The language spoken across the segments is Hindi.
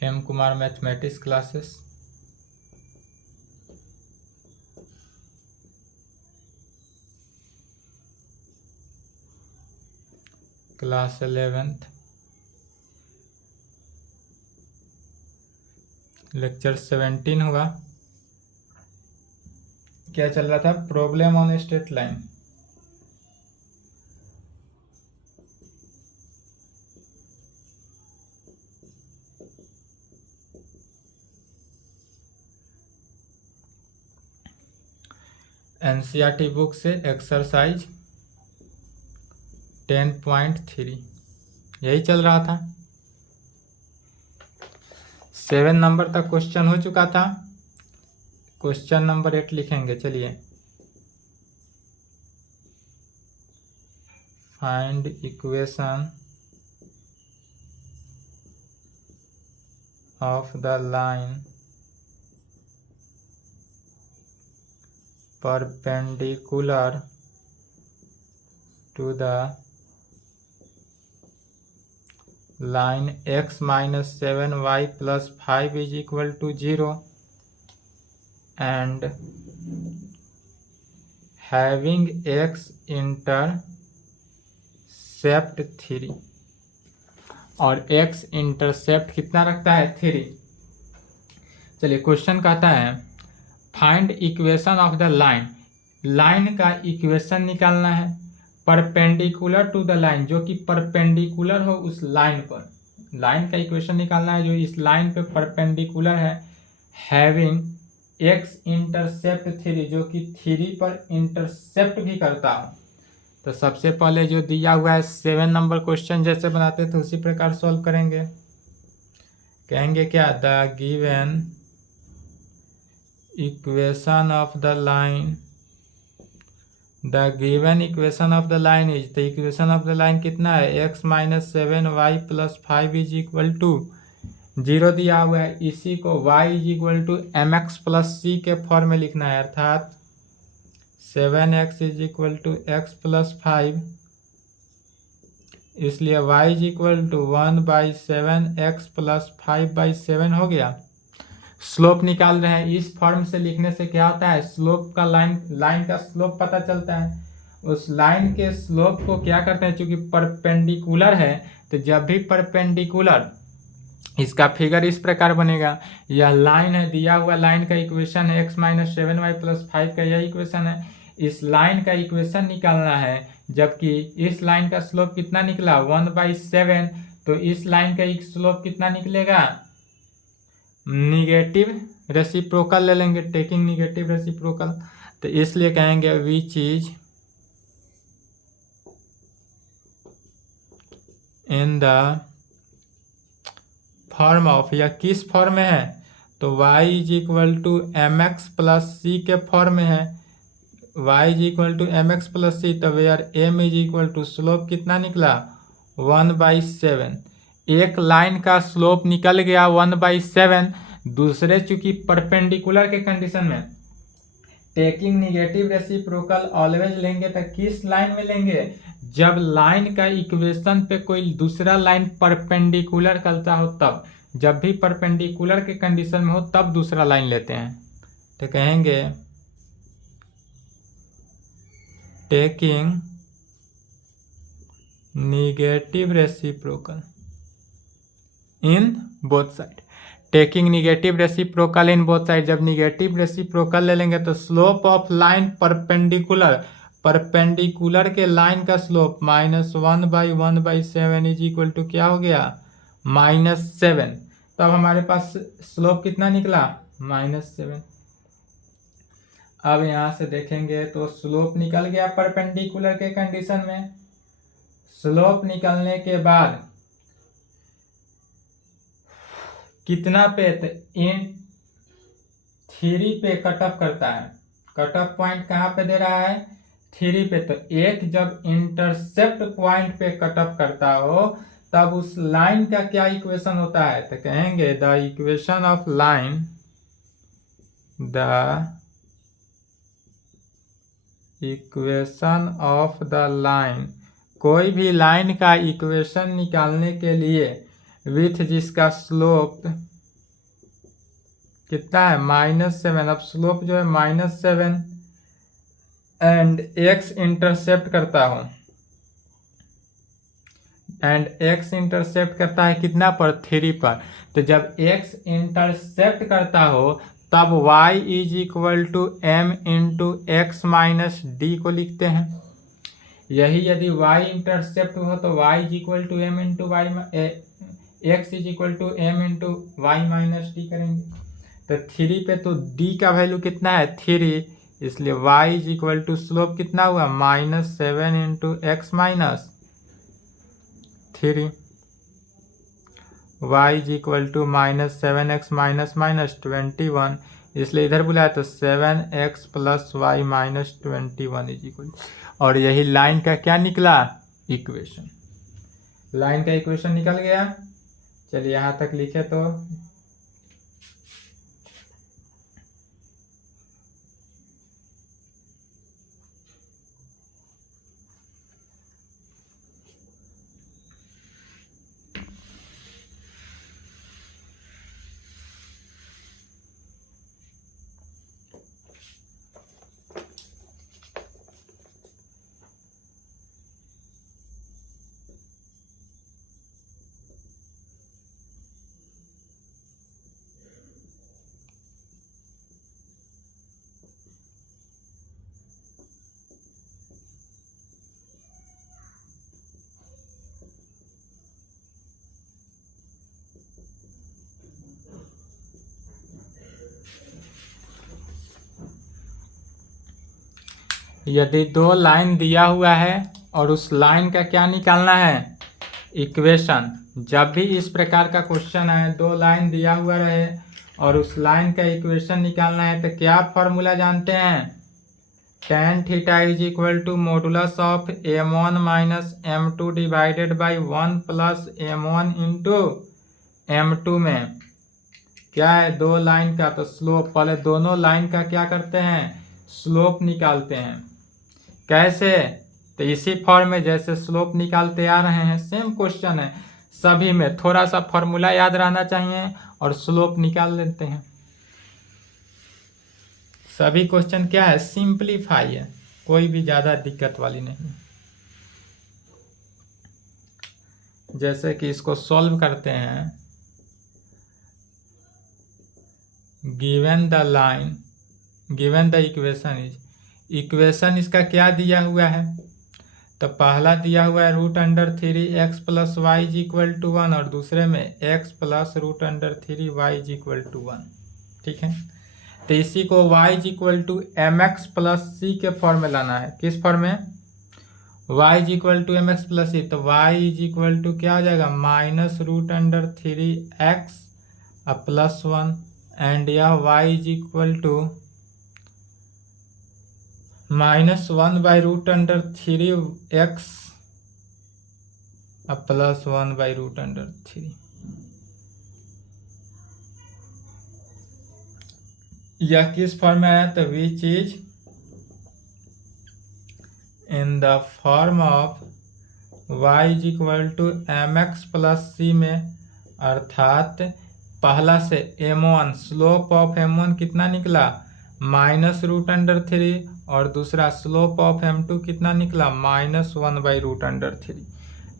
M Kumar mathematics classes, class 11th, lecture 17 हुआ। क्या चल रहा था? Problem on straight line. NCERT book से एक्सरसाइज 10.3 यही चल रहा था। 7 नंबर तक क्वेश्चन हो चुका था। क्वेश्चन नंबर 8 लिखेंगे। चलिए, find equation of the line perpendicular to the line x minus 7y plus 5 is equal to 0 and having x intercept 3 और x इंटरसेप्ट कितना रखता है? 3। चलिए, क्वेश्चन कहता है find equation of the line. Line का इक्वेशन निकालना है परपेंडिकुलर टू द लाइन, जो कि परपेंडिकुलर हो उस लाइन पर। लाइन का इक्वेशन निकालना है जो इस लाइन पे परपेंडिकुलर है। हैविंग एक्स इंटरसेप्ट 3, जो कि 3 पर इंटरसेप्ट भी करता हो। तो सबसे पहले जो दिया हुआ है 7 नंबर क्वेश्चन जैसे बनाते थे उसी प्रकार सॉल्व करेंगे। कहेंगे क्या? The given equation of the line, the given equation of the line is, the equation of the line कितना है? x minus 7y plus 5 is equal to 0 दिया हुआ है। इसी को y is equal to mx plus c के फॉर्म में लिखना है, अर्थात 7x is equal to x plus 5, इसलिए y is equal to 1/7x plus 5/7 हो गया। स्लोप निकाल रहे हैं। इस फॉर्म से लिखने से क्या होता है? स्लोप का लाइन का स्लोप पता चलता है। उस लाइन के स्लोप को क्या करते हैं? चूंकि परपेंडिकुलर है, तो जब भी परपेंडिकुलर, इसका फिगर इस प्रकार बनेगा। यह लाइन है, दिया हुआ लाइन का इक्वेशन है x माइनस 7y प्लस 5 का यह इक्वेशन है। इस लाइन का इक्वेशन निकालना है, जबकि इस लाइन का स्लोप कितना निकला? 1/7। तो इस लाइन का स्लोप कितना निकलेगा? निगेटिव रेसिप्रोकल ले लेंगे, टेकिंग निगेटिव रेसिप्रोकल। तो इसलिए कहेंगे which is in the form of, या किस फॉर्म में है? तो y is equal to mx plus c के फॉर्म में है। y is equal to mx plus c, तो where m is equal to slope कितना निकला? 1/7। एक लाइन का स्लोप निकल गया 1/7। दूसरे चूंकि परपेंडिकुलर के कंडीशन में टेकिंग निगेटिव रेसिप्रोकल ऑलवेज लेंगे, तो किस लाइन में लेंगे? जब लाइन का इक्वेशन पे कोई दूसरा लाइन परपेंडिकुलर करता हो तब। जब भी परपेंडिकुलर के कंडीशन में हो तब दूसरा लाइन लेते हैं। तो कहेंगे taking negative reciprocal in both side, taking negative reciprocal in both side. जब निगेटिव रेसिप्रोकल ले लेंगे तो slope of line perpendicular, perpendicular के लाइन का स्लोप -1/1/7 इज इक्वल टू क्या हो गया? -7। तो अब हमारे पास स्लोप कितना निकला? -7। अब यहां से देखेंगे तो स्लोप निकल गया परपेंडिकुलर के कंडीशन में। स्लोप निकलने के बाद कितना पे? इन 3 पे कट ऑफ करता है। कट ऑफ पॉइंट कहाँ पे दे रहा है? 3 पे। तो एक जब इंटरसेप्ट पॉइंट पे कट ऑफ करता हो तब उस लाइन का क्या इक्वेशन होता है? तो कहेंगे the equation of line, the equation of the line, कोई भी लाइन का इक्वेशन निकालने के लिए विथ जिसका स्लोप कितना है -7। अब स्लोप जो है -7 एंड x इंटरसेप्ट करता हो, एंड x इंटरसेप्ट करता है कितना पर 3 पर। तो जब x इंटरसेप्ट करता हो तब y is equal to m into x minus d को लिखते हैं। यही यदि y इंटरसेप्ट हो तो y is equal to m into y, x is equal to m into y minus d करेंगे। तो 3 पे तो d का वैल्यू कितना है 3, इसलिए y is equal to slope कितना हुआ -7 into x minus 3, y is equal to -7x minus minus 21, इसलिए इधर बुलाया तो 7x plus y minus 21 is equal. और यही लाइन का क्या निकला इक्वेशन, लाइन का इक्वेशन निकल गया। चलिए यहाँ तक लिखे तो यदि 2 लाइन दिया हुआ है और उस लाइन का क्या निकालना है इक्वेशन। जब भी इस प्रकार का क्वेश्चन है 2 लाइन दिया हुआ रहे और उस लाइन का इक्वेशन निकालना है तो क्या फॉर्मूला जानते हैं, tan theta is equal to modulus of m1 minus m2 divided by 1 plus m1 into m2 में क्या है 2 लाइन का तो स्लोप। पहले दोनों लाइन का क्या करते हैं स्लोप निकालते हैं। कैसे, तो इसी फॉर्म में जैसे स्लोप निकालते आ रहे हैं, सेम क्वेश्चन है सभी में। थोड़ा सा फॉर्मूला याद रहना चाहिए और स्लोप निकाल लेते हैं। सभी क्वेश्चन क्या है सिंपलीफाई है, कोई भी ज़्यादा दिक्कत वाली नहीं। जैसे कि इसको सॉल्व करते हैं, given the line, given the equation is, equation इसका क्या दिया हुआ है, तो पहला दिया हुआ है √3x plus Y is equal to 1 और दूसरे में x plus √3y is equal to 1। ठीक है, तो इसी को y is equal to mx plus C के फॉर्म में लाना है। किस फॉर्म में, y is equal to mx plus C, तो y इज इक्वल टू क्या हो जाएगा -√3x प्लस 1 एंड यह y is equal to -1/√3x plus 1/√3। यह किस फॉर्म में है, तो which is in the form of y is equal to mx plus c में, अर्थात पहला से m1 स्लोप ऑफ m1 कितना निकला -√3 और दूसरा स्लोप ऑफ m2 कितना निकला -1/√3।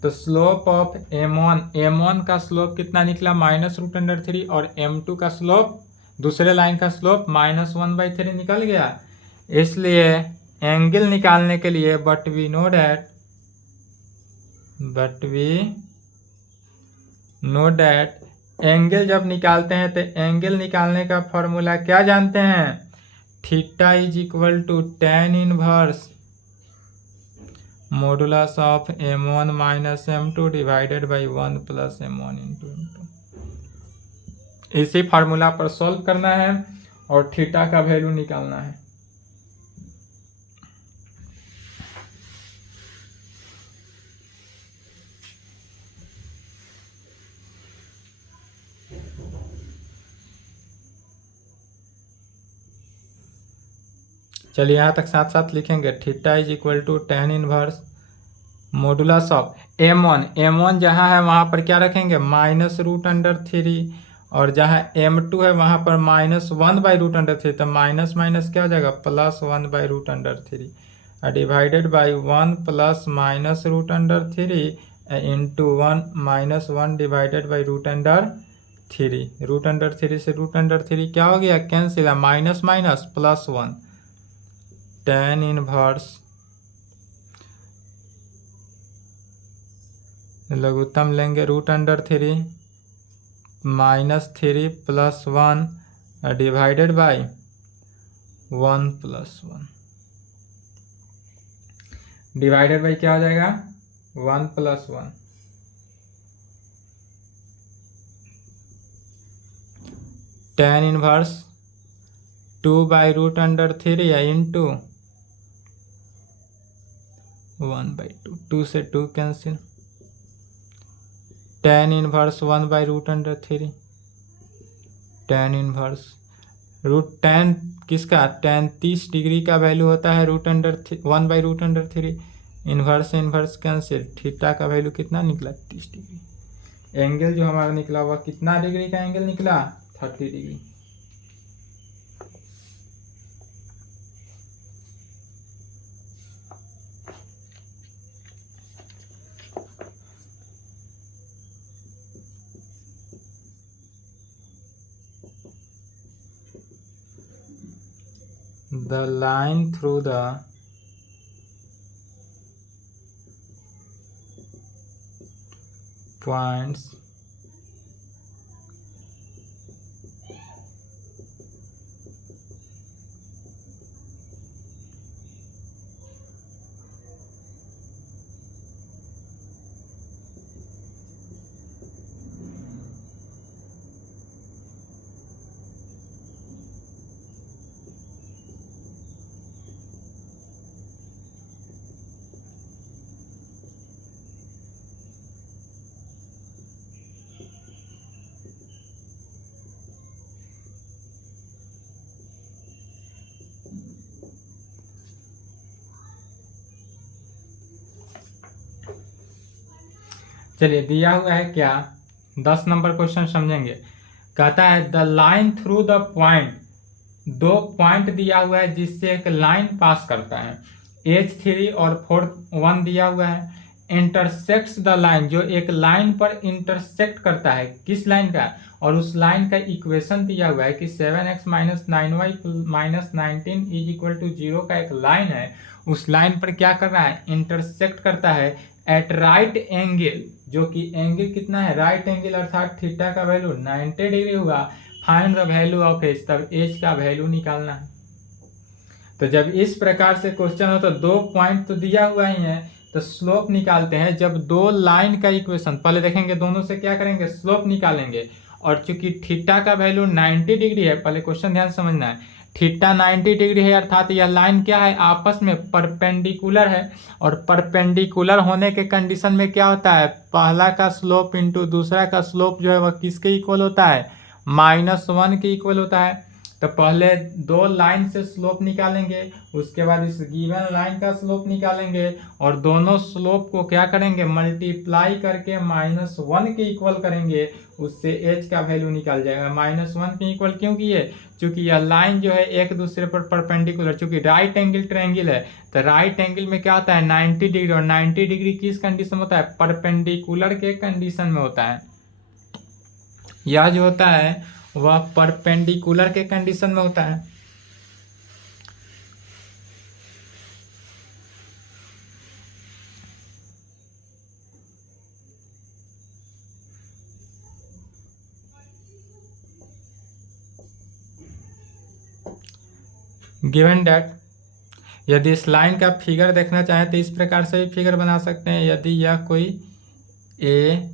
तो स्लोप ऑफ m1 का स्लोप कितना निकला -√3 और m2 का स्लोप, दूसरे लाइन का स्लोप -1/3 निकल गया। इसलिए एंगल निकालने के लिए but we know that angle जब निकालते हैं तो एंगल निकालने का फॉर्मूला क्या जानते हैं, theta is equal to tan inverse modulus of m1 minus m2 divided by 1 plus m1 into m2। इसी फार्मूला पर सॉल्व करना है और थीटा का वैल्यू निकालना है। चलिए यहाँ तक साथ साथ लिखेंगे, theta is equal to tan inverse modulus of m1 जहाँ है वहाँ पर क्या रखेंगे -√3 और जहाँ m2 है वहाँ पर -1/√3, तो माइनस माइनस क्या हो जाएगा +1/√3 और divided by 1 plus minus √3 into 1 -1 divided by √3। √3 से √3 क्या हो गया, कैंसिल है, माइनस माइनस +1। tan इनवर्स लघुत्तम लेंगे √3 -3 + 1 डिवाइडेड बाई 1 + 1 डिवाइडेड बाई क्या हो जाएगा 1 + 1। tan इनवर्स 2/√3 या इंटू 1/2, 2 से 2 cancel, tan inverse 1/√3, tan inverse tan किसका, tan 30 डिग्री का वैल्यू होता है 1/√3। इन्वर्स से इन्वर्स कैंसिल, थीटा का वैल्यू कितना निकला 30 डिग्री। एंगल जो हमारा निकला हुआ कितना डिग्री का एंगल निकला 30 degree. The line through the points चलिए दिया हुआ है क्या 10 नंबर क्वेश्चन समझेंगे। कहता है the line through the point, 2 point दिया हुआ है जिससे एक लाइन पास करता है, H3 और 4 1 दिया हुआ है। इंटरसेक्ट्स द लाइन, जो एक लाइन पर इंटरसेक्ट करता है, किस लाइन का, और उस लाइन का इक्वेशन दिया हुआ है कि 7x - 9y - 19 = 0 का एक लाइन है। उस लाइन पर क्या कर रहा है, इंटरसेक्ट करता है एट राइट एंगल, जो कि एंगल कितना है राइट एंगल, अर्थात थीटा का वैल्यू 90 डिग्री होगा। Find the value of H, तब एच का वैल्यू निकालना है। तो जब इस प्रकार से क्वेश्चन हो तो 2 पॉइंट तो दिया हुआ ही है, तो स्लोप निकालते हैं। जब 2 लाइन का इक्वेशन पहले देखेंगे, दोनों से क्या करेंगे स्लोप निकालेंगे। और चूंकि थीटा का वैल्यू 90 डिग्री है, पहले क्वेश्चन ध्यान समझना है, थीटा 90 डिग्री है अर्थात यह लाइन क्या है आपस में परपेंडिकुलर है। और परपेंडिकुलर होने के कंडीशन में क्या होता है, पहला का स्लोप इंटू दूसरा का स्लोप जो है वह किसके इक्वल होता है, -1 के इक्वल होता है। तो पहले 2 लाइन से स्लोप निकालेंगे, उसके बाद इस गिवन लाइन का स्लोप निकालेंगे और दोनों स्लोप को क्या करेंगे मल्टीप्लाई करके -1 के इक्वल करेंगे, उससे h का वैल्यू निकल जाएगा। -1 के इक्वल क्यों किए, क्योंकि यह लाइन जो है एक दूसरे पर परपेंडिकुलर, क्योंकि राइट एंगल ट्रायंगल है, तो राइट एंगल में क्या होता है 90 डिग्री, और 90 डिग्री किस कंडीशन में होता है, परपेंडिकुलर के कंडीशन में होता है। यह जो होता है वह परपेंडिकुलर के कंडीशन में होता है। गिवन डेट, यदि इस लाइन का फिगर देखना चाहें तो इस प्रकार से भी फिगर बना सकते हैं। यदि यह कोई ए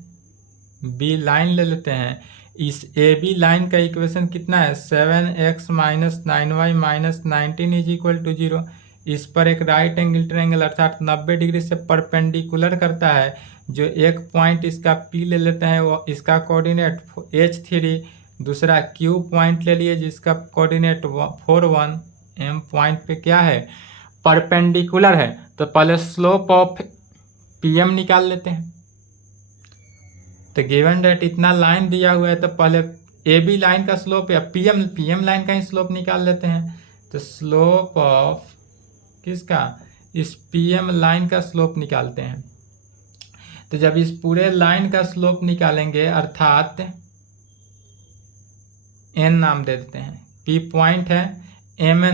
बी लाइन ले लेते हैं, इस ए बी लाइन का इक्वेशन कितना है 7x - 9y - 19 = 0। इस पर एक राइट एंगल ट्रायंगल अर्थात 90 डिग्री से परपेंडिकुलर करता है। जो एक पॉइंट इसका P ले लेते हैं, वो इसका कोऑर्डिनेट H3, दूसरा Q पॉइंट ले लिए जिसका कोऑर्डिनेट 4 1, M पॉइंट पे क्या है परपेंडिकुलर है। तो पहले स्लोप ऑफ PM निकाल लेते हैं। तो गिवन डेट इतना लाइन दिया हुआ है, तो पहले ए बी लाइन का स्लोप या पीएम लाइन का ही स्लोप निकाल लेते हैं। तो स्लोप ऑफ किसका, इस पीएम लाइन का स्लोप निकालते हैं। तो जब इस पूरे लाइन का स्लोप निकालेंगे, अर्थात एन नाम दे देते हैं, पी पॉइंट है, एम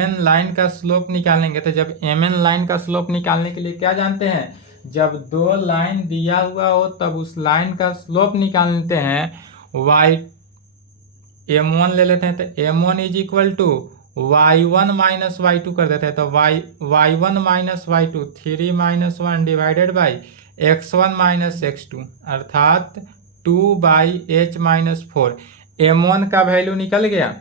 एन लाइन का स्लोप निकालेंगे। तो जब एम एन लाइन का स्लोप निकालने के लिए क्या जानते हैं, जब दो लाइन दिया हुआ हो तब उस लाइन का स्लोप निकाल लेते हैं। वाई एम वन ले लेते हैं, तो m one is equal to y one minus y two कर देते हैं। तो y one minus y two, 3 - 1 divided by x1 minus x2, अर्थात 2/h-4। m1 का वैल्यू निकल गया।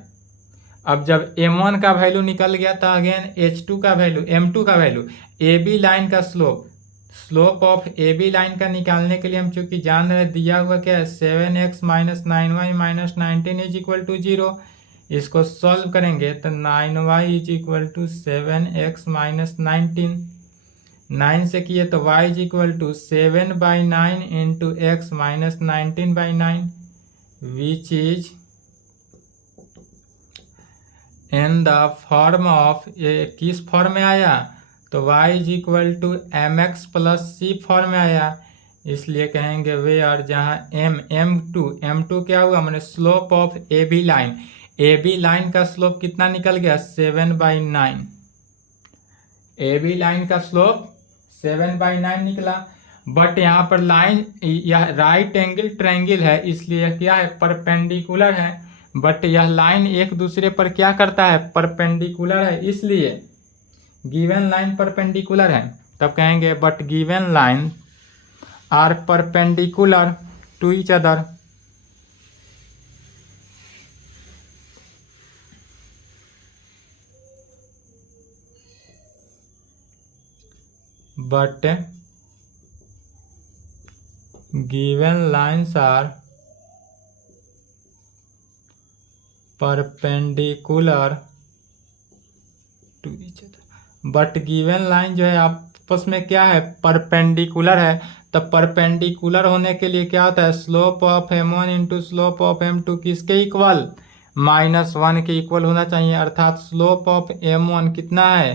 अब जब m1 का वैल्यू निकल गया तो अगेन h2 का वैल्यू, m2 का वैल्यू, ए बी लाइन का slope of A B line का निकालने के लिए हम चूंकि जान रहे, दिया हुआ क्या है, 7x - 9y - 19 is equal to 0। इसको सॉल्व करेंगे तो 9y is equal to 7x - 19, 9 से किए तो y is equal to 7/9 into x minus 19/9, which is in the form of, ये किस फॉर्म में आया, तो y is equal to mx plus c form में आया। इसलिए कहेंगे वेयर, जहाँ m2 क्या हुआ, मैंने slope of A B line का स्लोप कितना निकल गया, 7/9। ए बी लाइन का स्लोप 7/9 निकला। बट यहाँ पर लाइन, यह राइट एंगल ट्रायंगल है, इसलिए क्या है, परपेंडिकुलर है। बट यह लाइन एक दूसरे पर क्या करता है, परपेंडिकुलर है, इसलिए गिवन लाइन परपेंडिकुलर है। तब कहेंगे but given line are perpendicular to each other. But given lines are perpendicular to each other। But given line जो है आपस में क्या है, परपेंडिकुलर है। तब परपेंडिकुलर होने के लिए क्या होता है, slope of m1 into slope of m2 किसके इक्वल, -1 के इक्वल होना चाहिए। अर्थात स्लोप ऑफ m1 कितना है,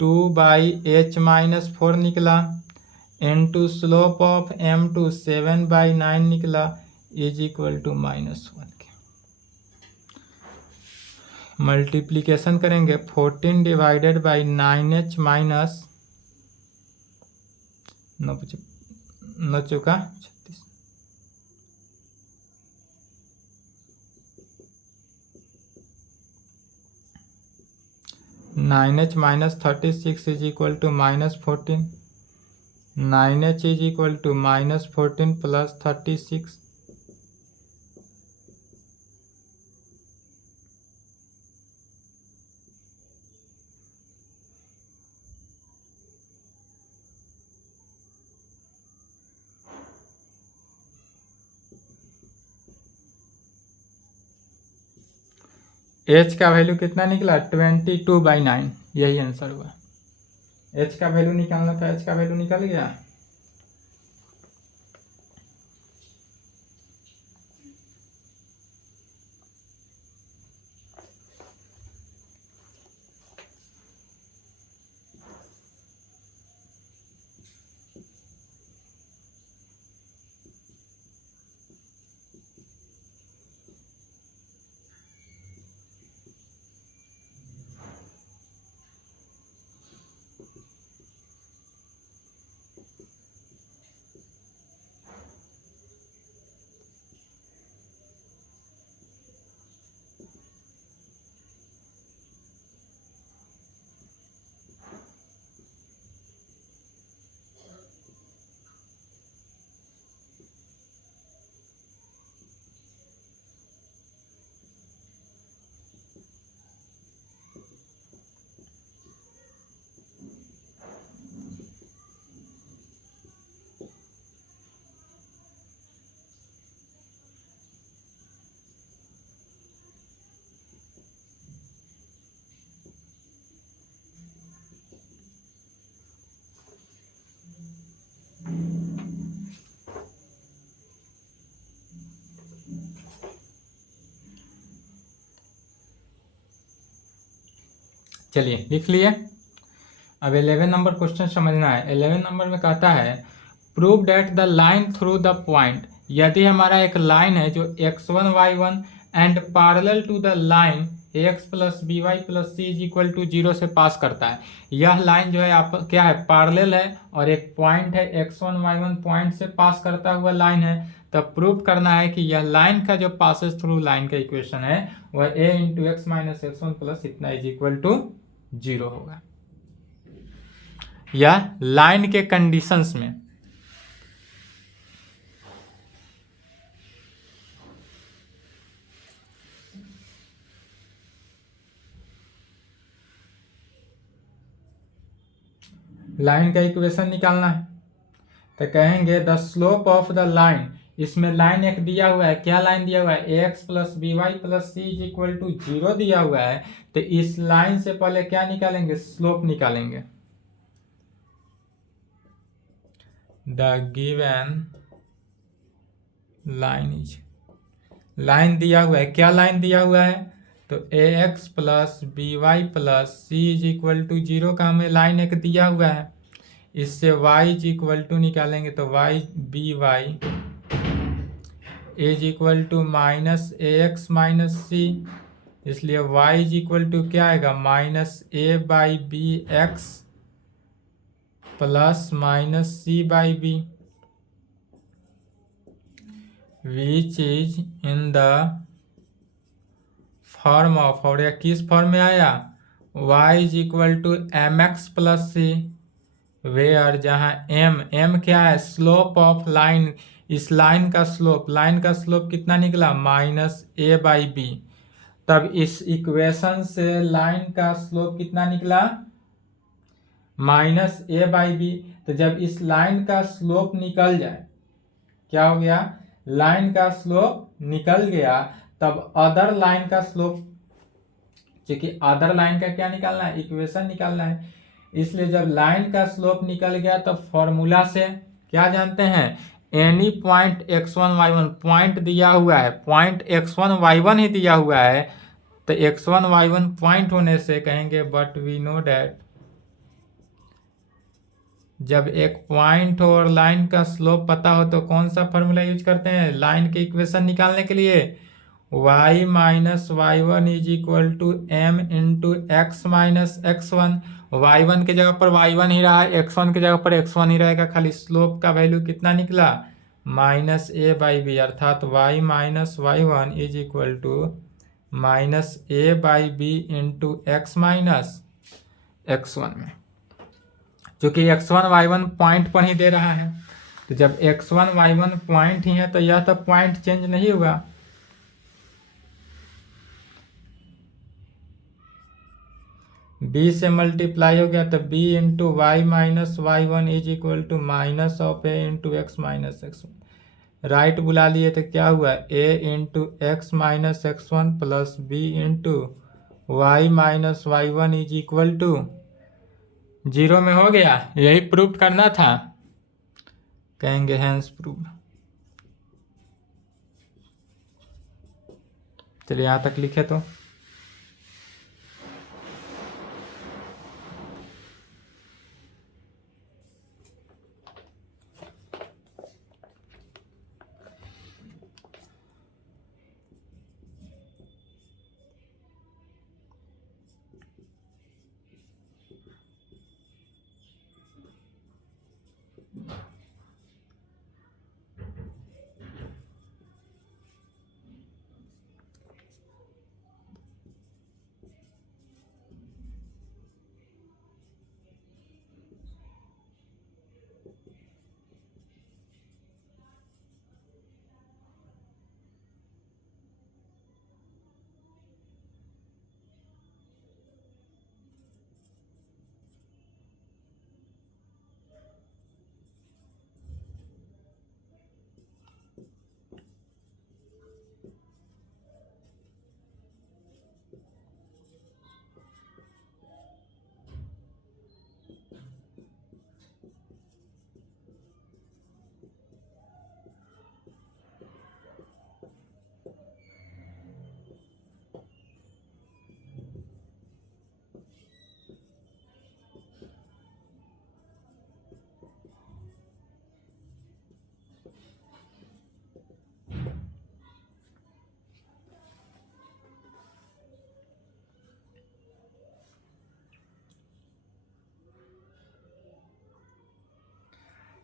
2/h-4 निकला, इंटू स्लोप ऑफ m2 7/9 निकला, इज इक्वल टू -1 के। मल्टीप्लीकेशन करेंगे, 14 डिवाइडेड बाई 9h माइनस 9 चौका 36, 9h minus 36 is equal to -14, 9h is equal to -14 plus 36। h का वैल्यू कितना निकला, 22/9, यही आंसर हुआ। h का वैल्यू निकालना था, h का वैल्यू निकल गया। चलिए लिख लिए। अब 11 नंबर क्वेश्चन समझना है। 11 नंबर में कहता है prove that the line through the point, यदि हमारा एक लाइन है जो x1 y1 and parallel to the line ax plus b y plus c is equal to 0 से पास करता है। यह लाइन जो है आप क्या है, पैरेलल है और एक पॉइंट है x1 y1 पॉइंट से पास करता हुआ लाइन है। तब प्रूव करना है कि यह लाइन का जो पासेस थ्रू लाइन का इक्वेशन है वह a into x minus x one plus इतना इज इक्वल टू 0 होगा। या लाइन के कंडीशंस में लाइन का इक्वेशन निकालना है तो कहेंगे the slope of the line, इसमें लाइन एक दिया हुआ है, क्या लाइन दिया हुआ है, a x plus b y plus c is equal to 0 दिया हुआ है। तो इस लाइन से पहले क्या निकालेंगे, स्लोप निकालेंगे। The given line is, line दिया हुआ है, क्या लाइन दिया हुआ है, तो a x plus b y plus c is equal to 0 का हमें लाइन एक दिया हुआ है। इससे y इज इक्वल टू निकालेंगे तो y b y is equal to minus a x minus c, इसलिए y इज इक्वल टू क्या आएगा, minus a by b x plus minus c by b, which is in the form of, और यह किस फॉर्म में आया, y is equal to m x plus c, where जहाँ m क्या है, स्लोप ऑफ लाइन, इस लाइन का स्लोप, लाइन का स्लोप कितना निकला, माइनस ए बाई बी। तब इस इक्वेशन से लाइन का स्लोप कितना निकला, माइनस ए बाई बी। तो जब इस लाइन का स्लोप निकल जाए, क्या हो गया, लाइन का स्लोप निकल गया, तब अदर लाइन का स्लोप, क्योंकि अदर लाइन का क्या निकालना है, इक्वेशन निकालना है। इसलिए जब लाइन का स्लोप निकल गया तब फॉर्मूला से क्या जानते हैं, any point x1 y1, point दिया हुआ है, पॉइंट x1 y1 ही दिया हुआ है, तो x1 y1 पॉइंट होने से कहेंगे बट वी नो डैट, जब एक पॉइंट हो और लाइन का स्लोप पता हो तो कौन सा फॉर्मूला यूज करते हैं लाइन के इक्वेशन निकालने के लिए, y minus y one is equal to m into x minus x one. Y one की जगह पर वाई वन ही रहा, एक्स वन की जगह पर एक्स वन ही रहेगा, खाली स्लोप का वैल्यू कितना निकला, माइनस ए बाई बी, अर्थात y minus y one is equal to minus a by b into x minus x one में, क्योंकि x1 y1 पॉइंट पर ही दे रहा है। तो जब x1 y1 पॉइंट ही है तो यह तो पॉइंट चेंज नहीं हुआ। b से मल्टीप्लाई हो गया तो b into y minus y one is equal to minus of a into x minus x one. Right बुला लिए तो क्या हुआ, a into x minus x one plus b into y minus y one is equal to 0 में हो गया। यही प्रूफ करना था, कहेंगे हैंस प्रूफ। चलिए यहाँ तक लिखे तो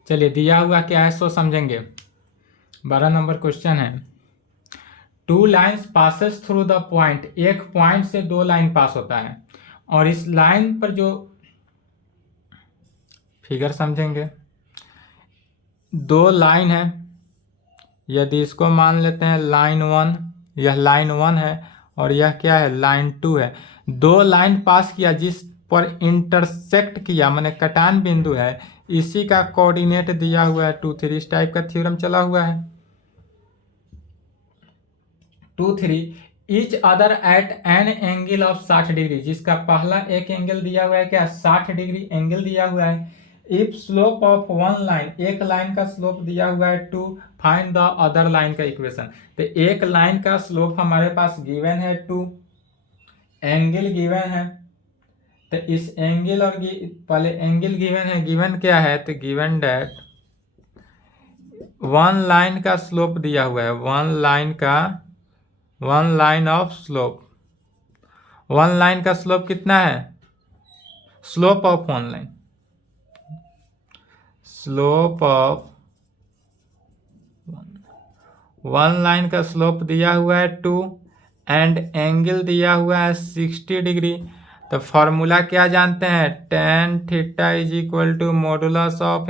चलिए दिया हुआ क्या है सो समझेंगे। 12 नंबर क्वेश्चन है, 2 lines passes through the point, एक पॉइंट से 2 लाइन पास होता है और इस लाइन पर जो फिगर समझेंगे, 2 लाइन है, यदि इसको मान लेते हैं लाइन 1, यह लाइन 1 है और यह क्या है लाइन 2 है। 2 लाइन पास किया जिस पर इंटरसेक्ट किया माने कटान बिंदु है, इसी का कोऑर्डिनेट दिया हुआ है 2 3। इस टाइप का थ्योरम चला हुआ है। 2 3 each other at an angle of 60 degree, जिसका पहला एक एंगल दिया हुआ है क्या 60 डिग्री एंगल दिया हुआ है। If slope of one line, एक लाइन का स्लोप दिया हुआ है 2, फाइंड द अदर लाइन का इक्वेशन। तो एक लाइन का स्लोप हमारे पास गिवन है 2, एंगल गिवन है, तो इस एंगल और पहले एंगल गिवन है, गिवन क्या है तो गिवन डेट वन लाइन का स्लोप दिया हुआ है, one line of slope, one line का स्लोप कितना है, slope of one line, slope of one line का स्लोप दिया हुआ है 2 एंड एंगल दिया हुआ है 60 डिग्री। तो फॉर्मूला क्या जानते हैं, tan theta is equal to modulus of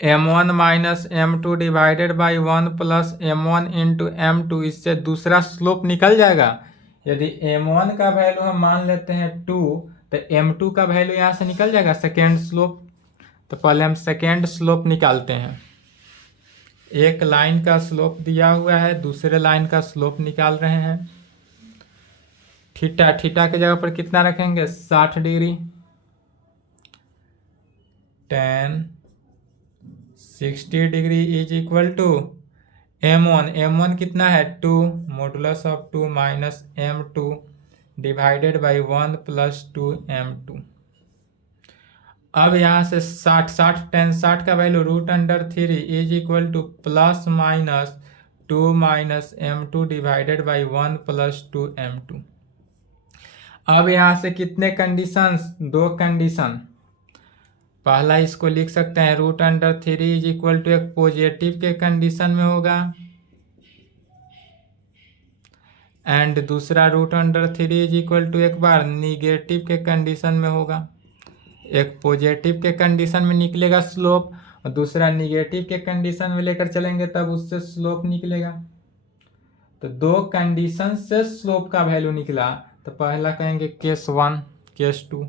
m1 minus m2 divided by 1 plus m1 into m2। इससे दूसरा स्लोप निकल जाएगा। यदि m1 का वैल्यू हम मान लेते हैं 2, तो m2 का वैल्यू यहाँ से निकल जाएगा सेकेंड स्लोप। तो पहले हम सेकेंड स्लोप निकालते हैं। एक लाइन का स्लोप दिया हुआ है, दूसरे लाइन का स्लोप निकाल रहे हैं। थीटा, थीटा के जगह पर कितना रखेंगे 60 degree, tan 60 degree is equal to m1 कितना है 2, modulus of 2 minus m2 divided by 1 plus 2 m2। अब यहाँ से 60 tan 60 का value √3 is equal to plus minus 2 minus m2 divided by 1 plus 2 m2। अब यहाँ से कितने कंडीशंस, 2 कंडीशन। पहला इसको लिख सकते हैं √3 इज इक्वल टू एक पॉजिटिव के कंडीशन में होगा एंड दूसरा √3 इज इक्वल टू एक बार निगेटिव के कंडीशन में होगा। एक पॉजिटिव के कंडीशन में निकलेगा स्लोप और दूसरा निगेटिव के कंडीशन में लेकर चलेंगे तब उससे स्लोप निकलेगा। तो 2 कंडीशन से स्लोप का वैल्यू निकला। तो पहला कहेंगे केस 1, केस 2।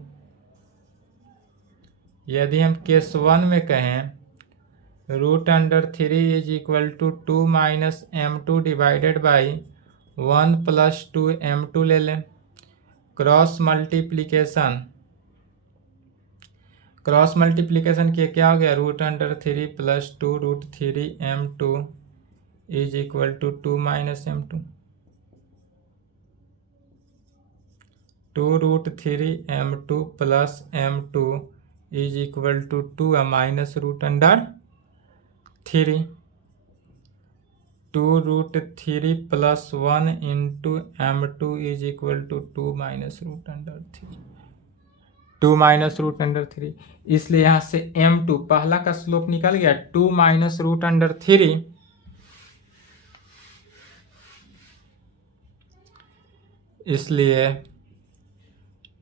यदि हम केस 1 में कहें √3 is equal to 2 minus m2 divided by 1 plus 2 m2 ले लें। क्रॉस मल्टीप्लीकेशन किए क्या हो गया √3 plus 2 √3 m2 is equal to 2 minus m2, 2 √3 m2 plus m2 is equal to 2 minus √3, 2 √3 plus 1 into m2 is equal to 2 minus √3, 2 minus √3। इसलिए यहाँ से m2 पहला का स्लोप निकल गया 2 माइनस √3। इसलिए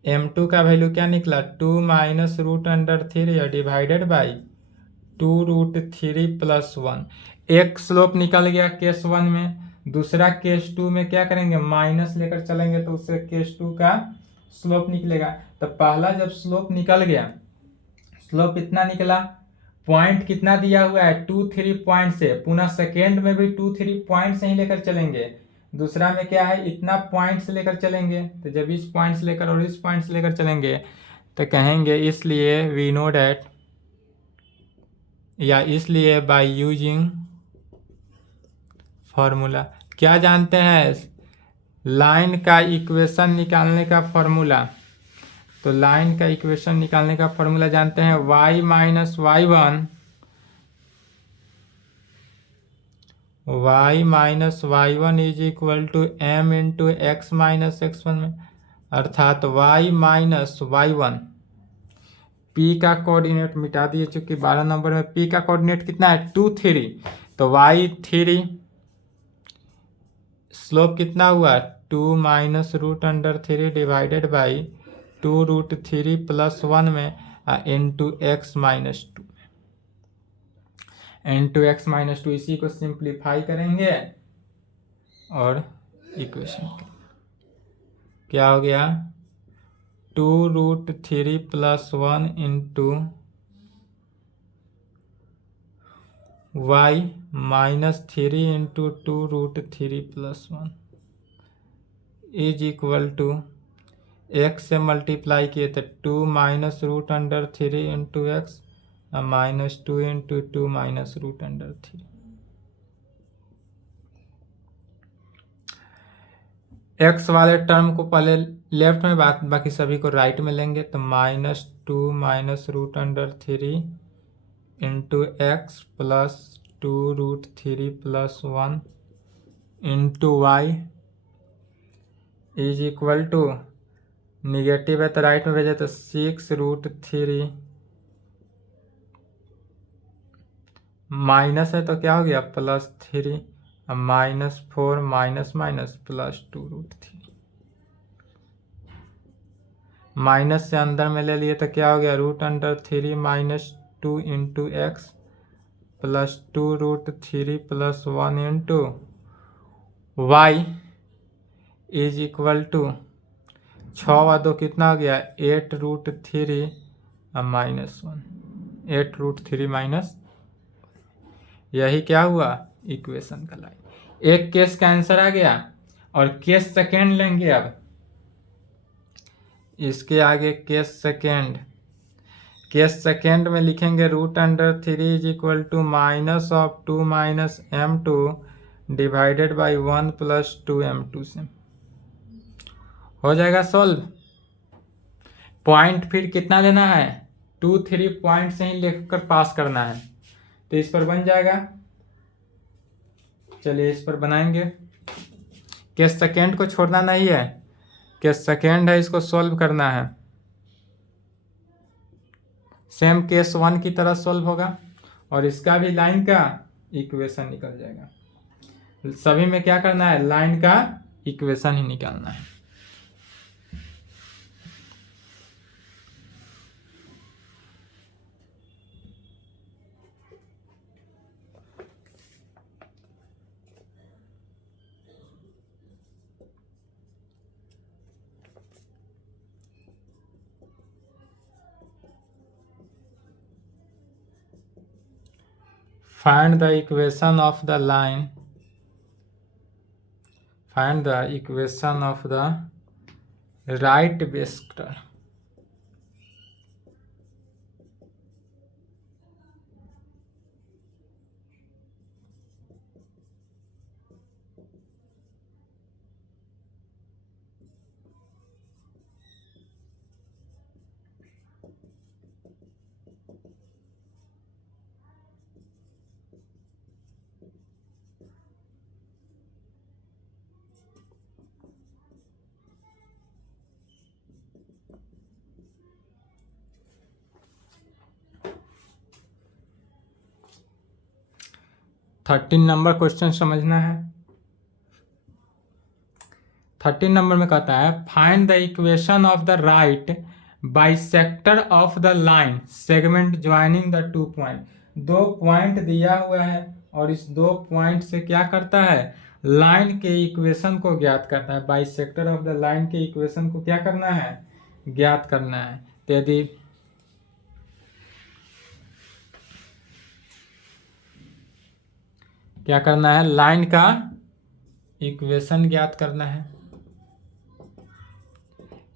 m2 का वैल्यू क्या निकला 2 माइनस √3 डिवाइडेड बाई 2 √3 प्लस 1। एक स्लोप निकल गया केस 1 में, दूसरा केस 2 में क्या करेंगे माइनस लेकर चलेंगे तो उससे केस 2 का स्लोप निकलेगा। तो पहला जब स्लोप निकल गया, स्लोप इतना निकला, पॉइंट कितना दिया हुआ है 2 3 पॉइंट से, पुनः सेकेंड में भी 2 3 पॉइंट से ही लेकर चलेंगे। दूसरा में क्या है इतना पॉइंट से लेकर चलेंगे। तो जब इस पॉइंट से लेकर और इस पॉइंट से लेकर चलेंगे तो कहेंगे इसलिए वी नो डैट, या इसलिए बाय यूजिंग फॉर्मूला। क्या जानते हैं लाइन का इक्वेशन निकालने का फॉर्मूला। तो लाइन का इक्वेशन निकालने का फॉर्मूला जानते हैं y minus y1 is equal to m into x minus x1 में, अर्थात y माइनस y1 पी का कोऑर्डिनेट मिटा दिए, चूंकि 12 नंबर में पी का कोऑर्डिनेट कितना है 2 3, तो y3 स्लोप कितना हुआ 2 minus root under 3 divided by 2 root 3 plus 1 में into x minus 2 into x minus 2। इसी को सिंप्लीफाई करेंगे और इक्वेशन क्या हो गया 2 root 3 plus 1 into y minus 3 into 2 root 3 plus 1 is equal to x से मल्टीप्लाई किए थे 2 minus root under 3 into x minus 2 into 2 minus root under 3। X वाले टर्म को पहले लेफ्ट में बाकी सभी को राइट में लेंगे, तो minus 2 minus root under 3 into x plus 2 root 3 plus 1 into y is equal to negative है तो राइट में भेजे तो 6 रूट 3 माइनस है तो क्या हो गया plus 3 minus 4 minus minus plus 2 root 3 minus से अंदर में ले लिए तो क्या हो गया root under 3 minus 2 into x plus 2 root 3 plus 1 into y is equal to 6 व 2 कितना हो गया 8 रूट 3 माइनस 1 8 रूट 3 माइनस। यही क्या हुआ इक्वेशन का लाइन। एक केस का आंसर आ गया और केस सेकेंड लेंगे। अब इसके आगे केस सेकेंड में लिखेंगे root under 3 is equal to minus of 2 minus m2 divided by 1 plus 2m2 से हो जाएगा सॉल्व। पॉइंट फिर कितना लेना है 2 3 पॉइंट से ही लेकर पास करना है, तो इस पर बन जाएगा। चलिए इस पर बनाएंगे। केस सेकेंड को छोड़ना नहीं है, केस सेकेंड है इसको सॉल्व करना है। सेम केस 1 की तरह सॉल्व होगा और इसका भी लाइन का इक्वेशन निकल जाएगा। सभी में क्या करना है लाइन का इक्वेशन ही निकालना है। Find the equation of the line. Find the equation of the right vector. Thirteen number question समझना है। 13 नंबर में कहता है find the equation of the right bisector of the line segment joining the 2 point. 2 point दिया हुआ है और इस 2 पॉइंट से क्या करता है लाइन के इक्वेशन को ज्ञात करता है। बाइसेक्टर ऑफ द लाइन के इक्वेशन को क्या करना है ज्ञात करना है। तो यदि क्या करना है लाइन का इक्वेशन ज्ञात करना है।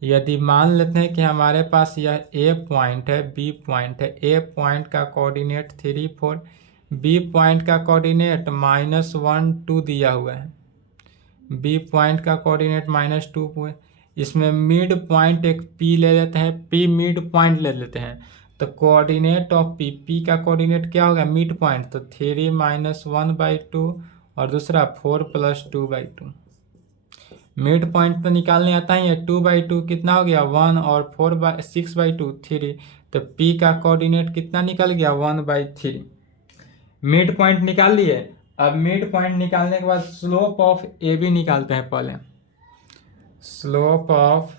यदि मान लेते हैं कि हमारे पास यह ए पॉइंट है बी पॉइंट है। ए पॉइंट का कोऑर्डिनेट 3 4, बी पॉइंट का कोऑर्डिनेट -1 2 दिया हुआ है। बी पॉइंट का कोऑर्डिनेट -2। इसमें मिड पॉइंट एक पी ले लेते हैं, पी मिड पॉइंट ले लेते हैं। तो कोऑर्डिनेट ऑफ पी, पी का कोऑर्डिनेट क्या होगा मिड पॉइंट, तो 3 -1/2 और दूसरा 4 + 2/2। मिड पॉइंट तो निकालने आता ही है। 2/2 कितना हो गया 1 और 6/2 3, तो P का कोऑर्डिनेट कितना निकल गया 1/3। मिड पॉइंट निकाल लिए। अब मिड पॉइंट निकालने के बाद स्लोप ऑफ ए बी निकालते हैं पहले। स्लोप ऑफ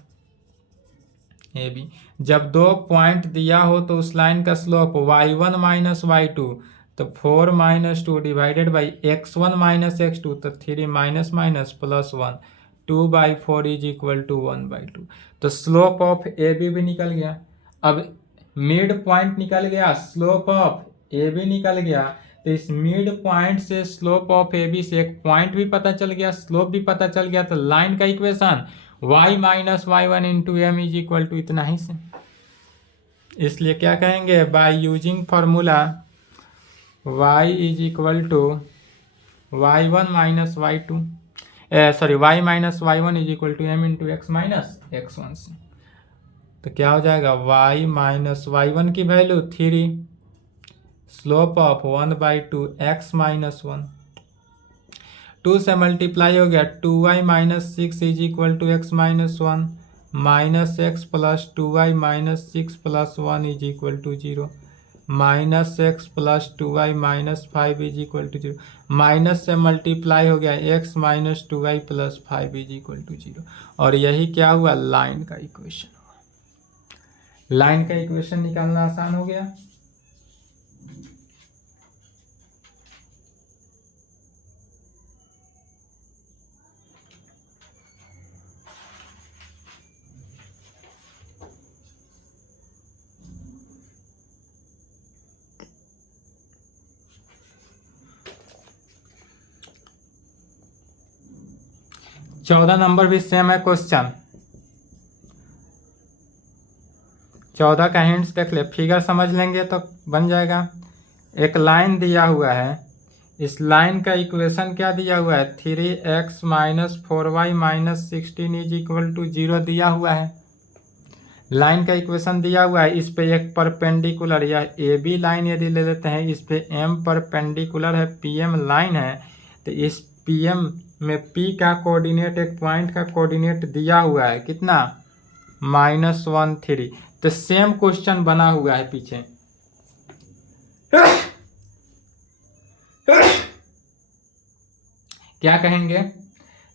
ए बी, जब दो पॉइंट दिया हो तो उस लाइन का स्लोप y1 माइनस y2, तो 4 minus 2 divided by x1 minus x2, तो 3 minus minus plus 1, 2/4 is equal to 1/2। तो स्लोप ऑफ ए बी भी निकल गया। अब मिड पॉइंट निकल गया, स्लोप ऑफ ए बी निकल गया, तो इस मिड पॉइंट से स्लोप ऑफ ए बी से एक पॉइंट भी पता चल गया, स्लोप भी पता चल गया। तो लाइन का equation y minus y1 into m is equal to इतना ही से। इसलिए क्या कहेंगे, by using formula y is equal to y1 minus y2, sorry y minus y1 is equal to m into x minus x1 से। तो क्या हो जाएगा, y माइनस y1 की value 3, slope of 1/2 x minus 1, 2 से मल्टीप्लाई हो गया, 2y minus 6 is equal to x minus 1, minus x plus 2y minus 6 plus 1 is equal to 0, minus x plus 2y minus 5 is equal to 0, minus से मल्टीप्लाई हो गया, x minus 2y plus 5 is equal to 0। और यही क्या हुआ, लाइन का इक्वेशन हुआ। लाइन का इक्वेशन निकालना आसान हो गया। चौदह नंबर भी सेम है क्वेश्चन। 14 का हिंट्स देख ले, फिगर समझ लेंगे तो बन जाएगा। एक लाइन दिया हुआ है, इस लाइन का इक्वेशन क्या दिया हुआ है, 3x minus 4y minus 16 is equal to 0 दिया हुआ है। लाइन का इक्वेशन दिया हुआ है, इस पे एक परपेंडिकुलर या ए बी लाइन यदि ले लेते हैं, इस पे m परपेंडिकुलर है, pm लाइन है, तो इस pm में p का कोऑर्डिनेट, एक पॉइंट का कोऑर्डिनेट दिया हुआ है कितना, -1 3। तो सेम क्वेश्चन बना हुआ है पीछे। क्या कहेंगे,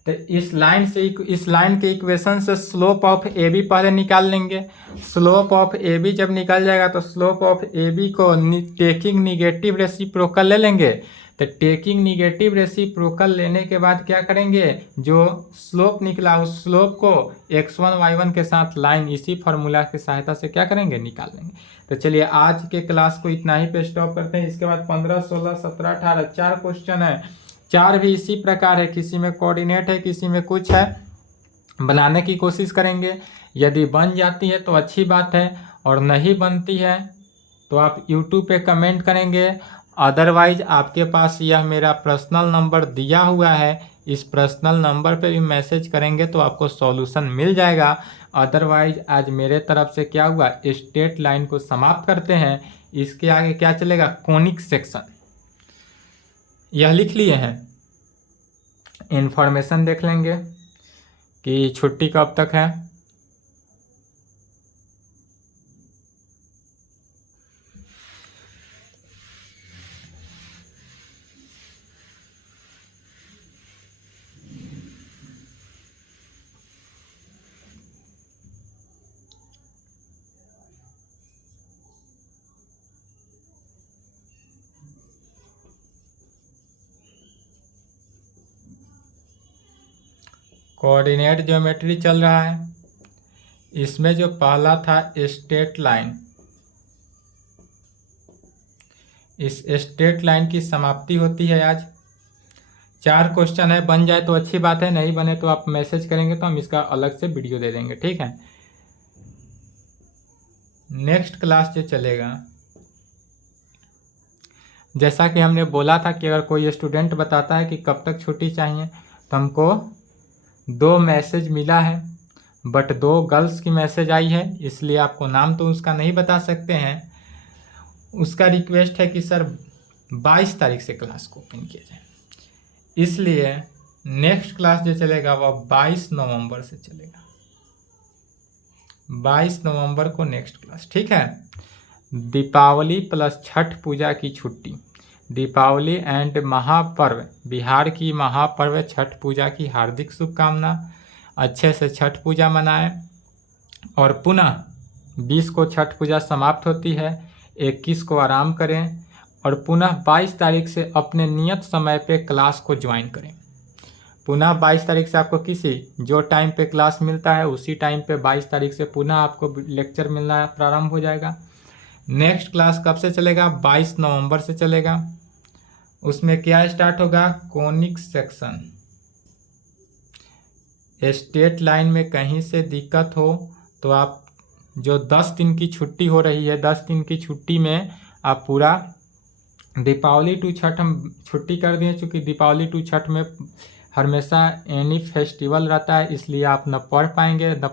तो इस लाइन के इक्वेशन से स्लोप ऑफ ए बी पहले निकाल लेंगे। स्लोप ऑफ ए बी जब निकल जाएगा तो स्लोप ऑफ ए बी को टेकिंग निगेटिव रेसिप्रोकल ले लेंगे। तो टेकिंग निगेटिव रेसिप्रोकल लेने के बाद क्या करेंगे, जो स्लोप निकला उस स्लोप को x1 y1 के साथ लाइन इसी फार्मूला की सहायता से क्या करेंगे, निकाल लेंगे। तो चलिए आज के क्लास को इतना ही पे स्टॉप करते हैं। इसके बाद 15 16 17 18 4 क्वेश्चन है, 4 भी इसी प्रकार है, किसी में कोऑर्डिनेट है, किसी में कुछ है। बनाने की कोशिश करेंगे, यदि बन जाती है तो अच्छी बात है, और नहीं बनती है तो आप YouTube पे कमेंट करेंगे। अदरवाइज आपके पास यह मेरा पर्सनल नंबर दिया हुआ है, इस पर्सनल नंबर पे भी मैसेज करेंगे तो आपको सॉल्यूशन मिल जाएगा। अदरवाइज आज मेरे तरफ से क्या हुआ, स्ट्रेट लाइन को समाप्त करते हैं। इसके आगे क्या चलेगा, कोनिक सेक्शन, यह लिख लिए हैं। इन्फॉर्मेशन देख लेंगे कि छुट्टी कब तक है। कोऑर्डिनेट ज्योमेट्री चल रहा है, इसमें जो पहला था स्ट्रेट लाइन, इस स्ट्रेट लाइन की समाप्ति होती है आज। 4 क्वेश्चन है, बन जाए तो अच्छी बात है, नहीं बने तो आप मैसेज करेंगे तो हम इसका अलग से वीडियो दे देंगे, ठीक है। नेक्स्ट क्लास जो चलेगा, जैसा कि हमने बोला था कि अगर कोई स्टूडेंट बताता है कि कब तक छुट्टी चाहिए, तो हमको 2 मैसेज मिला है, बट 2 गर्ल्स की मैसेज आई है, इसलिए आपको नाम तो उसका नहीं बता सकते हैं। उसका रिक्वेस्ट है कि सर 22 तारीख से क्लास को ओपन किया जाए, इसलिए नेक्स्ट क्लास जो चलेगा वह 22 नवंबर से चलेगा। 22 नवंबर को नेक्स्ट क्लास, ठीक है। दीपावली प्लस छठ पूजा की छुट्टी। दीपावली एंड महापर्व, बिहार की महापर्व छठ पूजा की हार्दिक शुभकामना। अच्छे से छठ पूजा मनाएं और पुनः 20 को छठ पूजा समाप्त होती है, 21 को आराम करें और पुनः 22 तारीख से अपने नियत समय पे क्लास को ज्वाइन करें। पुनः 22 तारीख से आपको किसी जो टाइम पे क्लास मिलता है उसी टाइम पे 22 तारीख से पुनः आपको लेक्चर मिलना प्रारंभ हो जाएगा। नेक्स्ट क्लास कब से चलेगा? 22 नवंबर से चलेगा। उसमें क्या स्टार्ट होगा? Conic section. स्ट्रेट लाइन में कहीं से दिक्कत हो तो आप जो 10 दिन की छुट्टी हो रही है, 10 दिन की छुट्टी में आप पूरा दीपावली टू छठ हम छुट्टी कर दिए, चूँकि दीपावली टू छठ में हमेशा एनी फेस्टिवल रहता है, इसलिए आप न पढ़ पाएंगे न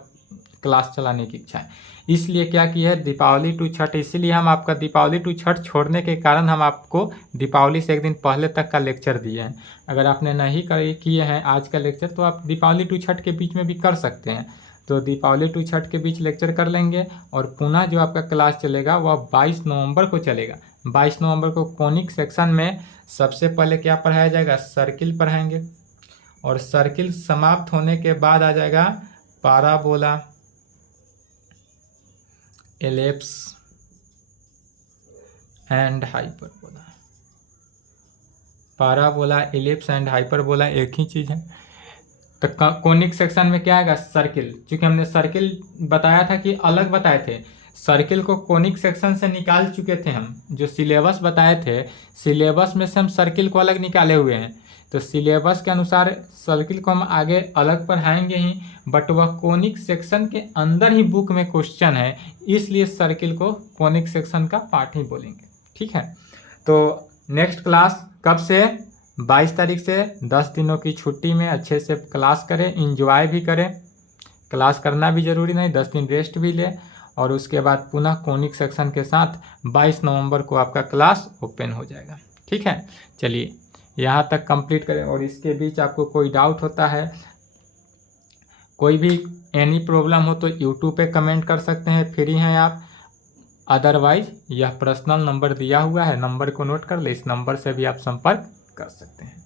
क्लास चलाने की इच्छा है। इसलिए क्या किया है, दीपावली टू छठ, इसीलिए हम आपका दीपावली टू छठ छोड़ने के कारण हम आपको दीपावली से एक दिन पहले तक का लेक्चर दिए हैं। अगर आपने नहीं किए हैं आज का लेक्चर तो आप दीपावली टू छठ के बीच में भी कर सकते हैं। तो दीपावली टू छठ के बीच लेक्चर कर लेंगे और पुनः जो आपका क्लास चलेगा वह 22 नवंबर को चलेगा। 22 नवंबर को कोनिक सेक्शन में सबसे पहले क्या पढ़ाया जाएगा? सर्किल पढ़ाएंगे और सर्किल समाप्त होने के बाद आ जाएगा parabola, ellipse and hyperbola. Parabola, ellipse and hyperbola एक ही चीज़ है। तो कोनिक सेक्शन में क्या आएगा? सर्किल। क्योंकि हमने सर्किल बताया था कि अलग बताए थे, सर्किल को कोनिक सेक्शन से निकाल चुके थे हम। जो सिलेबस बताए थे, सिलेबस में से हम सर्किल को अलग निकाले हुए हैं। तो सिलेबस के अनुसार सर्किल को हम आगे अलग पढ़ाएंगे ही, बट वह कोनिक सेक्शन के अंदर ही बुक में क्वेश्चन है, इसलिए सर्किल को कोनिक सेक्शन का पार्ट ही बोलेंगे, ठीक है। तो नेक्स्ट क्लास कब से? 22 तारीख से। 10 दिनों की छुट्टी में अच्छे से क्लास करें, इंजॉय भी करें, क्लास करना भी ज़रूरी नहीं, 10 दिन रेस्ट भी ले और उसके बाद पुनः कोनिक सेक्शन के साथ 22 नवंबर को आपका क्लास ओपन हो जाएगा, ठीक है। चलिए यहाँ तक कंप्लीट करें और इसके बीच आपको कोई डाउट होता है, कोई भी एनी प्रॉब्लम हो तो यूट्यूब पे कमेंट कर सकते हैं, फ्री हैं आप। अदरवाइज यह पर्सनल नंबर दिया हुआ है, नंबर को नोट कर ले, इस नंबर से भी आप संपर्क कर सकते हैं।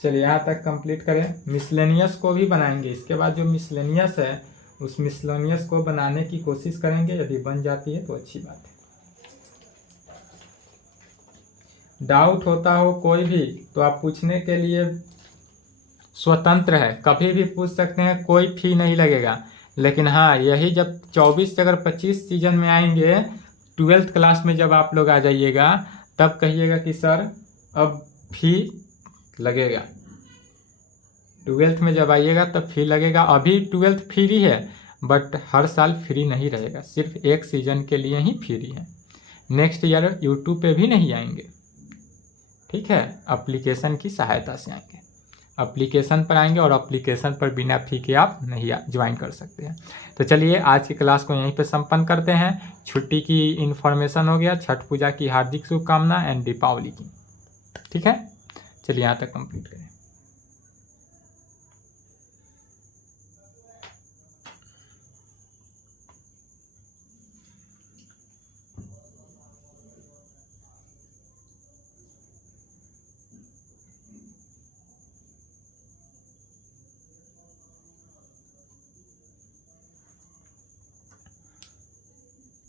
चलिए यहाँ तक कंप्लीट करें। मिसलेनियस को भी बनाएंगे, इसके बाद जो मिसलेनियस है उस मिसलेनियस को बनाने की कोशिश करेंगे, यदि बन जाती है तो अच्छी बात है। डाउट होता हो कोई भी तो आप पूछने के लिए स्वतंत्र है, कभी भी पूछ सकते हैं, कोई फी नहीं लगेगा। लेकिन हाँ, यही जब 24 से अगर 25 सीजन में आएंगे, 12th क्लास में जब आप लोग आ जाइएगा तब कहिएगा कि सर अब फी लगेगा। 12th में जब आइएगा तब फी लगेगा। अभी 12th फ्री है, बट हर साल फ्री नहीं रहेगा, सिर्फ एक सीजन के लिए ही फ्री है। नेक्स्ट ईयर यूट्यूब पे भी नहीं आएंगे, ठीक है, एप्लीकेशन की सहायता से आएंगे। एप्लीकेशन पर आएंगे और एप्लीकेशन पर बिना फी के आप नहीं ज्वाइन कर सकते हैं। तो चलिए आज की क्लास को यहीं पे संपन्न करते हैं। छुट्टी की इन्फॉर्मेशन हो गया, छठ पूजा की हार्दिक शुभकामना एंड दीपावली की, ठीक है। चलिए यहाँ तक कंप्लीट करें।